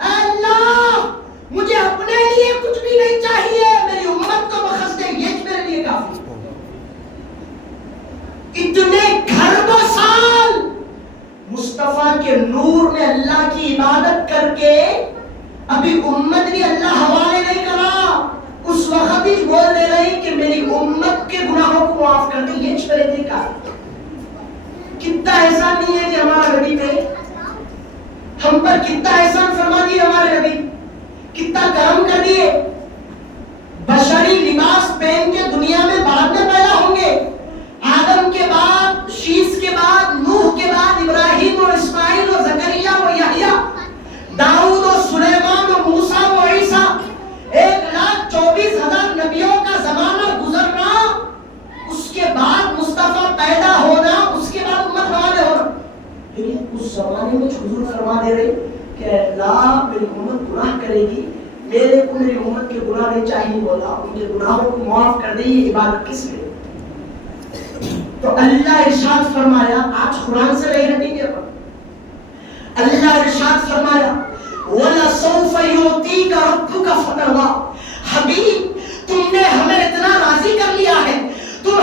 اے اللہ مجھے اپنے لیے کچھ بھی نہیں چاہیے، میری امت کو بخش دے، یہ میرے لیے کافی. اتنے گھروں سال مصطفیٰ کے نور نے اللہ کی عبادت کر کے ابھی امت بھی اللہ حوالے نہیں کرا. اس وقت ہی بول دے رہی کہ میری امت کے گناہوں کو معاف کر دے، یہ میرے لیے کافی. کتنا احسان نہیں ہے کہ ہمارا نبی پہ ہم پر کتنا احسان فرما دیے ہمارے نبی، کتنا کرم کر دیے. بشری لباس پہن کے دنیا میں بعد میں پیدا ہوں گے، آدم کے بعد، شیس کے بعد، نوح کے بعد ابراہیم اور اسماعیل اور زکریا اور یحییٰ، داؤد اور سلیمان اور موسیٰ اور عیسیٰ، 1,24,000 نبیوں کا زمانہ گزرنا، اس کے بعد مصطفیٰ پیدا ہونا، اس کے بعد امت حوالے ہونا. لیکن اس زمانے میں حضور فرما دے رہے کہ اللہ میری امت گناہ کرے گی، میرے کو میری امت کے گناہ نہیں چاہیے مولا، ان کے گناہوں کو معاف کر دے. یہ عبادت کس لیے؟ تو اللہ ارشاد فرمایا، آج قرآن سے نہیں ہٹیں گے، اللہ ارشاد فرمایا وَلَسَوْفَ يُعْطِيكَ رَبُّكَ فَتَرْضَىٰ. حبیب تم نے ہمیں اتنا راضی کر لیا ہے، تم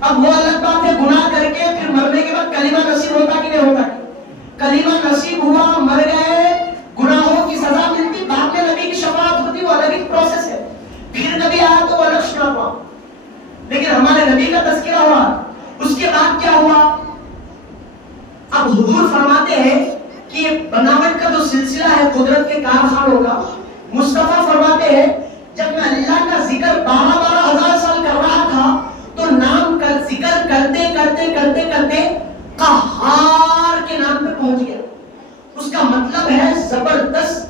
اب وہ الگ بات ہے گناہ کر کے پھر مرنے کے بعد کلمہ نصیب ہوتا کہ نہیں ہوتا؟ کلمہ نصیب ہوا، مر گئے، گناہوں کی سزا ملتی، بعد میں نبی کی شفاعت ہوتی، وہ الگ ایک پروسیس ہے. پھر کبھی آیا تو وہ الگ سنا ہوا، لیکن ہمارے نبی کا تذکرہ ہوا. اس کے بعد کیا ہوا؟ اب حضور فرماتے ہیں کہ یہ بناوٹ کا جو سلسلہ ہے قدرت کے کارخانوں کا، مصطفیٰ فرماتے ہیں جب میں اللہ کا ذکر 12,000 سال کر رہا تھا تو نام کا ذکر کرتے کرتے کرتے کرتے قہار کے نام پہ پہنچ گیا. اس کا مطلب ہے زبردست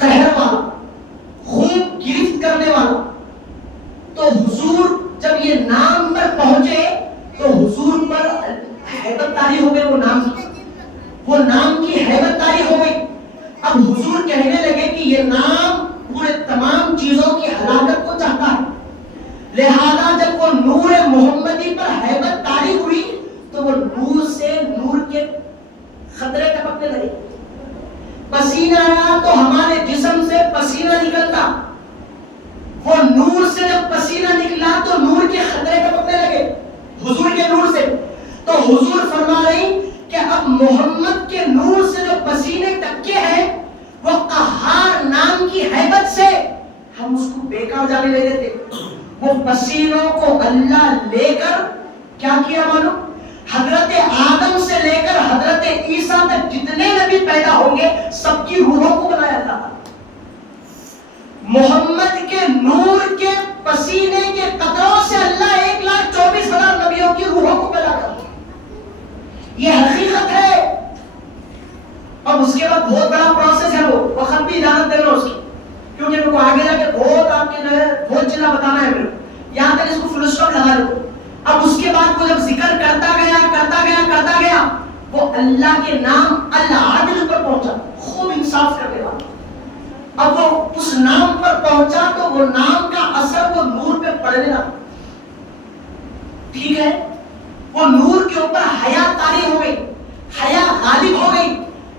قہر والا، خوب گرفت کرنے والا. تو حضور جب یہ نام پر پہنچے تو حضور پر ہیبت طاری ہو گئی، وہ نام کی ہیبت طاری ہو گئی. اب حضور کہنے لگے کہ یہ نام پورے تمام چیزوں کی ہلاکت کو چاہتا ہے، لہذا جب وہ نور محمدی پر ہیبت طاری ہوئی تو وہ نور سے نور کے خطرے ٹپکنے لگے. پسینہ آیا تو ہمارے جسم سے پسینہ نکلتا، وہ نور سے جب پسینہ نکلا تو نور کے خطرے ٹپکنے لگے حضور کے نور سے. تو حضور فرما رہی کہ اب محمد کے نور سے جو پسینے ٹپکے ہیں وہ قہار نام کی ہیبت سے ہم اس کو بیکار جانے لے دیتے. وہ پسینوں کو اللہ لے کر کیا کیا معلوم؟ حضرت آدم سے لے کر حضرت عیسیٰ تک جتنے نبی پیدا ہوں گے سب کی روحوں کو بنایا تھا. محمد کے نور کے پسینے کے قطروں سے اللہ 1,24,000 نبیوں کی روحوں کو پیدا کر. یہ حقیقت ہے. اب اس کے بعد بہت بڑا پروسیس ہے، وہ وقت بھی اجازت دینا اس کی، کیونکہ میرے کو آگے جا کے بہت آپ کے جو ہے بہت چیزیں بتانا ہے. میرے یہاں تک اس کو فل اسٹاپ لگا دو. اب اس کے بعد وہ جب ذکر کرتا گیا وہ اللہ کے نام العادل پر پہنچا، خوب انصاف کرنے والا. اب وہ اس نام پر پہنچا تو وہ نام کا اثر وہ نور پہ پڑنے لگا. ٹھیک ہے، وہ نور کے اوپر حیا طاری ہو گئی، حیا غالب ہو گئی.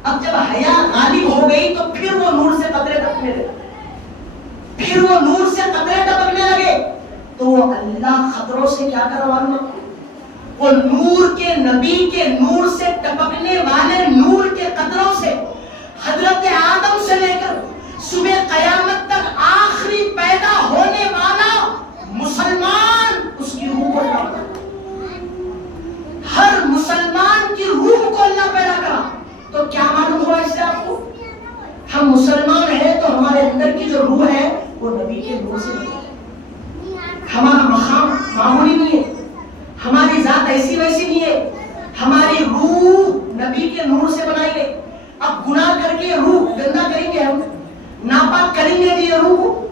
اب جب حیا غالب ہو گئی تو پھر وہ نور سے قطرے ٹپکنے لگے. تو وہ اللہ خطروں سے کیا کروانا؟ وہ نور کے نبی کے نور سے ٹپکنے والے نور کے قطروں سے حضرت آدم سے لے کر صبح قیامت تک آخری پیدا ہونے والا مسلمان اس کی روح کو اللہ، ہر مسلمان کی روح کو اللہ پیدا کرا. تو کیا معلوم ہوا اس سے آپ کو؟ ہم مسلمان ہیں تو ہمارے اندر کی جو روح ہے وہ نبی کے نور سے نہیں. ہمارا مقام معمولی نہیں ہے، ہماری ذات ایسی ویسی نہیں ہے، ہماری روح نبی کے نور سے بنائی گئی. اب گناہ کر کے روح گندا کریں گے، ہم ناپاک کریں گے یہ روح کو.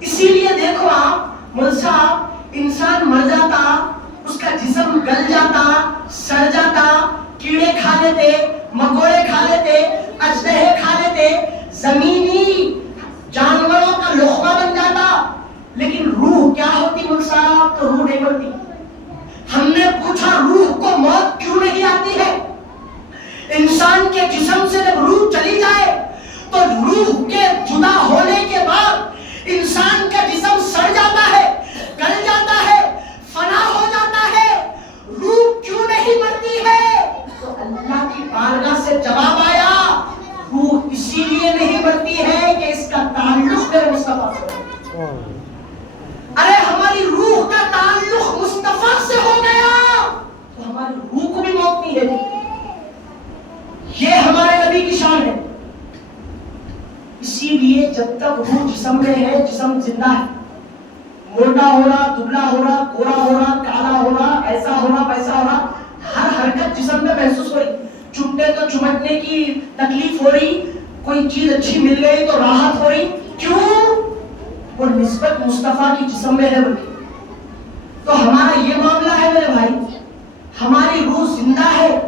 اسی لیے دیکھو آپ مول صاحب، انسان مر جاتا، اس کا جسم گل جاتا، سڑ جاتا، کیڑے کھا لیتے، مکوڑے کھا لیتے، اژدہے کھا لیتے، زمینی جانوروں کا لقمہ بن جاتا، لیکن روح کیا ہوتی مول صاحب؟ تو روح نہیں مرتی. ہم نے پوچھا روح کو موت کیوں نہیں آتی ہے؟ انسان کے جسم سے جب روح چلی جائے تو روح کے جدا ہونے کے بعد انسان کا جسم سڑ جاتا ہے، گل جاتا ہے، فنا ہو جاتا ہے. روح کیوں نہیں مرتی ہے؟ تو اللہ کی بارگاہ سے جواب آیا، روح اسی لیے نہیں مرتی ہے کہ اس کا تعلق میرے مصطفیٰ سے. ارے ہماری روح کا تعلق مصطفیٰ سے ہو گیا تو ہماری روح کو بھی موت نہیں ہے. یہ ہمارے نبی کی شان ہے. اسی لیے جب تک روح جسم میں ہے جسم زندہ ہے. موٹا ہو رہا، دبلا ہو رہا، گورا ہو رہا، کالا ہو رہا، ایسا ہو رہا، ویسا ہو رہا، ہر حرکت جسم میں محسوس ہو رہی. چمٹے تو چمٹنے کی تکلیف ہو رہی، کوئی چیز اچھی مل گئی تو راحت ہو رہی. کیوں؟ وہ نسبت مصطفیٰ کی جسم میں ہے. بلکہ تو ہمارا یہ معاملہ ہے میرے بھائی، ہماری روح زندہ ہے.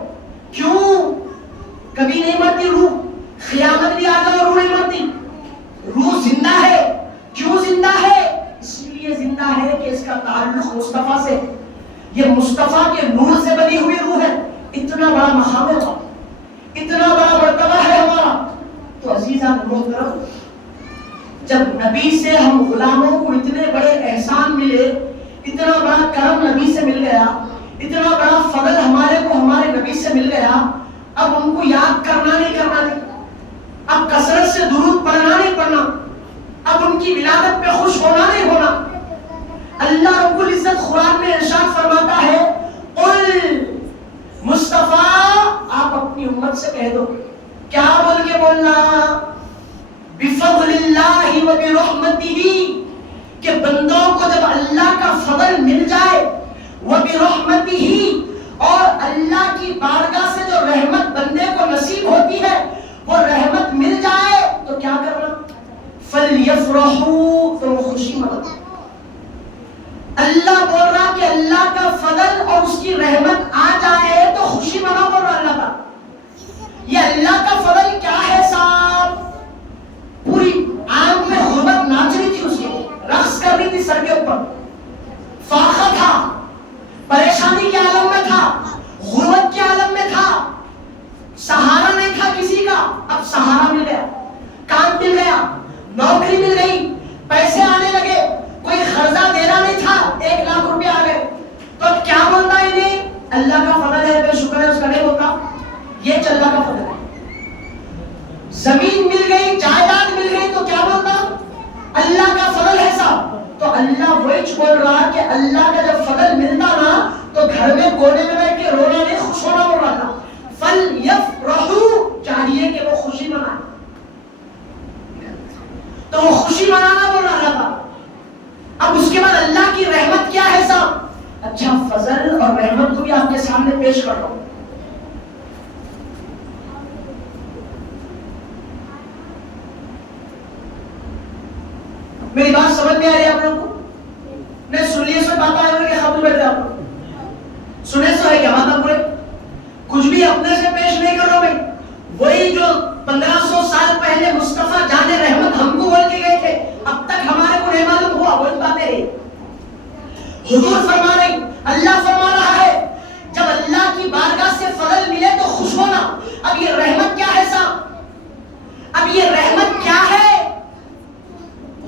کیوں؟ کبھی نہیں مرتی روح. قیامت بھی آ جائے اور روح نہیں مرتی. روح زندہ ہے. کیوں زندہ ہے؟ اس لیے زندہ ہے کہ اس کا تعلق مصطفیٰ سے. یہ مصطفیٰ کے نور سے بنی ہوئی روح ہے. اتنا بڑا مقام ہے، اتنا بڑا مرتبہ ہے ہمارا. تو عزیزان محترم، جب نبی سے ہم غلاموں کو اتنے بڑے احسان ملے، اتنا بڑا کرم نبی سے مل گیا, اتنا بڑا فضل ہمارے کو ہمارے نبی سے مل گیا, اب ان کو یاد کرنا نہیں, اب کثرت سے درود پڑھنا نہیں پڑھنا, اب ان کی ولادت پہ خوش ہونا نہیں ہونا. اللہ رب العزت قرآن میں ارشاد فرماتا ہے, قل مصطفیٰ آپ اپنی امت سے کہہ دو, کیا بول کے بولنا, بفضل اللہ و برحمتہ, کہ بندوں کو جب اللہ کا فضل مل جائے, و برحمتہ, اور اللہ کی بارگاہ سے جو رحمت بندے کو نصیب ہوتی ہے وہ رحمت مل جائے تو کیا کرنا, فلیفرحوا, تو خوشی مناؤ. اللہ بول رہا کہ اللہ کا فضل اور اس کی رحمت آ جائے تو خوشی مناؤ, بول رہا اللہ کا. یہ اللہ کا فضل کیا ہے صاحب, پوری آنکھ میں غربت ناچ رہی تھی, اس کی رقص کر رہی تھی سر کے اوپر, فاقہ تھا, پریشانی کے عالم میں تھا, غربت کے عالم میں تھا, سہارا نہیں تھا کسی کا, اب سہارا مل گیا, کام مل گیا, نوکری مل گئی, پیسے آنے لگے, کوئی قرضہ دینا نہیں تھا, 1 لاکھ روپے آ گئے, تو اب کیا بولتا ہے انہیں, اللہ کا فضل ہے, بے شکر ہے اس کا, نہیں بولتا یہ اللہ کا فضل ہے. زمین مل گئی, جائیداد مل گئی, تو کیا بولتا, اللہ کا فضل ہے صاحب. تو اللہ وہی بول رہا کہ اللہ کا جب فضل ملتا نا تو گھر میں کونے میں بیٹھ کے رونا نہیں, خوش ہونا بول رہا تھا. فَلْيَفْرَحُوا, چاہیے کہ وہ خوشی منائے, تو وہ خوشی منانا بول رہا تھا. اب اس کے بعد اللہ کی رحمت کیا ہے صاحب, اچھا فضل اور رحمت کو بھی آپ کے سامنے پیش کر رہا ہوں. میری بات سمجھ میں آ رہی ہے آپ لوگوں کو, نہیں سنیے سو بات آئے کہ خاتون بیٹھے آپ لوگ, سنے سو ہے کیا بات آپ پورے, کچھ بھی اپنے سے پیش نہیں کر رہا بھائی, وہی جو 1500 سال پہلے مصطفیٰ جان رحمت ہم کو بول کے گئے تھے, اب تک ہمارے کو نہیں معلوم ہوا, وہی باتیں رہی. حضور فرما رہے, اللہ فرما رہا ہے جب اللہ کی بارگاہ سے فضل ملے تو خوش ہونا. اب یہ رحمت کیا ہے صاحب, اب یہ رحمت کیا ہے,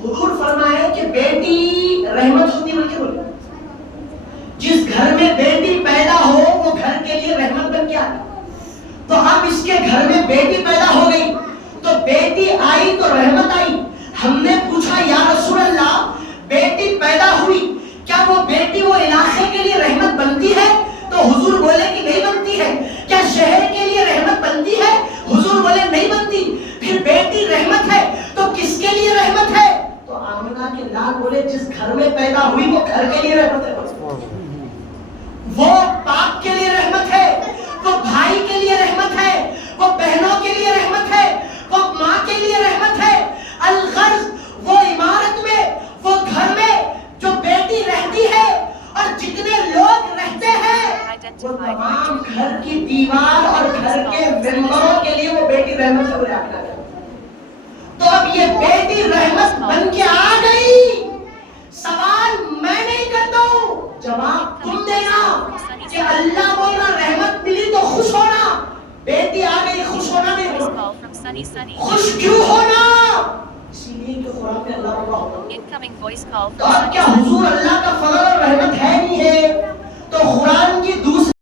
حضور فرمائے کہ بیٹی رحمت ہوتی بلکہ بولے, جس گھر میں بیٹی پیدا ہو وہ گھر کے لیے رحمت بن کے آئی. تو اب اس کے گھر میں بیٹی پیدا ہو گئی, تو بیٹی آئی تو رحمت آئی. ہم نے پوچھا یا رسول اللہ, بیٹی پیدا ہوئی, کیا وہ بیٹی وہ علاقے کے لیے رحمت بنتی ہے, تو حضور بولے کہ نہیں بنتی ہے. کیا شہر کے لیے رحمت بنتی ہے, حضور بولے نہیں بنتی. پھر بیٹی رحمت ہے تو کس کے لیے رحمت ہے, تو آمنہ کے لال بولے جس گھر میں پیدا ہوئی وہ گھر کے لیے رحمت ہے, وہ باپ کے لیے رحمت ہے, وہ بھائی کے لیے رحمت ہے, وہ بہنوں کے لیے رحمت ہے, وہ ماں کے لیے رحمت ہے. الغرض وہ عمارت میں, وہ گھر میں جو بیٹی رہتی ہے اور جتنے لوگ رہتے ہیں وہ تمام گھر کی دیوار اور گھر کے ممبروں کے لیے وہ بیٹی رحمت سے بلا کر. تو اب یہ بیٹی رحمت بن کے آ گئی. سوال میں نہیں کرتا ہوں, جواب تم دینا کہ اللہ بول رہا رحمت ملی تو خوش ہونا, بیٹی آ گئی خوش ہونا نہیں ہونا. خوش کیوں ہونا, اسی لیے کہ قرآن میں اللہ ہوگا. تو اب کیا حضور اللہ کا فضل اور رحمت ہے نہیں ہے, تو قرآن کی